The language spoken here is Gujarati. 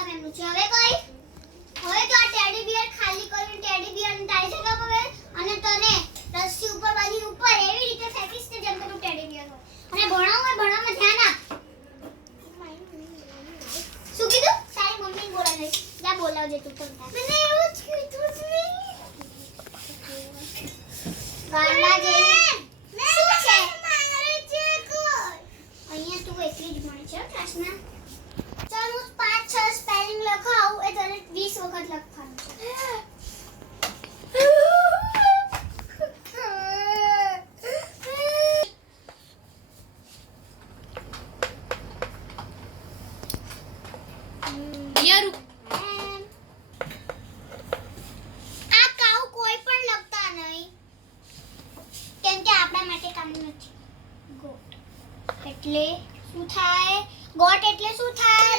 ચોક્કા મેમનું છે. હવે તો આ ટેડી બિયર ખાલી કરીને ટેડી બિયર ને તારી જગ્યા પર અને તને રસ્સી ઉપર બાંધી ઉપર એવી રીતે ફેંકીશ ને જેમ કે તું ટેડી બિયર હોય. અને ભણવામાં ધ્યાન આપ. શું કીધું? તારી મમ્મી બોલાવે છે. જા બોલાવજે તું પણ. મને એવું જ કીધું છે. ગાંડા જેવી શું છે? મારે જે કોઈ અહીંયા તું એકલી જ ભણે છે ક્લાસમાં. ચાલ હું 5-6 સ્પેલિંગ લખાવું એ તને 20 વખત લખવાનું છે. આ કાઉ કોઈ પણ લખતા નહીં કેમ કે આપણા માટે કામ નથી. ગોટ એટલે શું થાય? ગોટ એટલે શું થાય?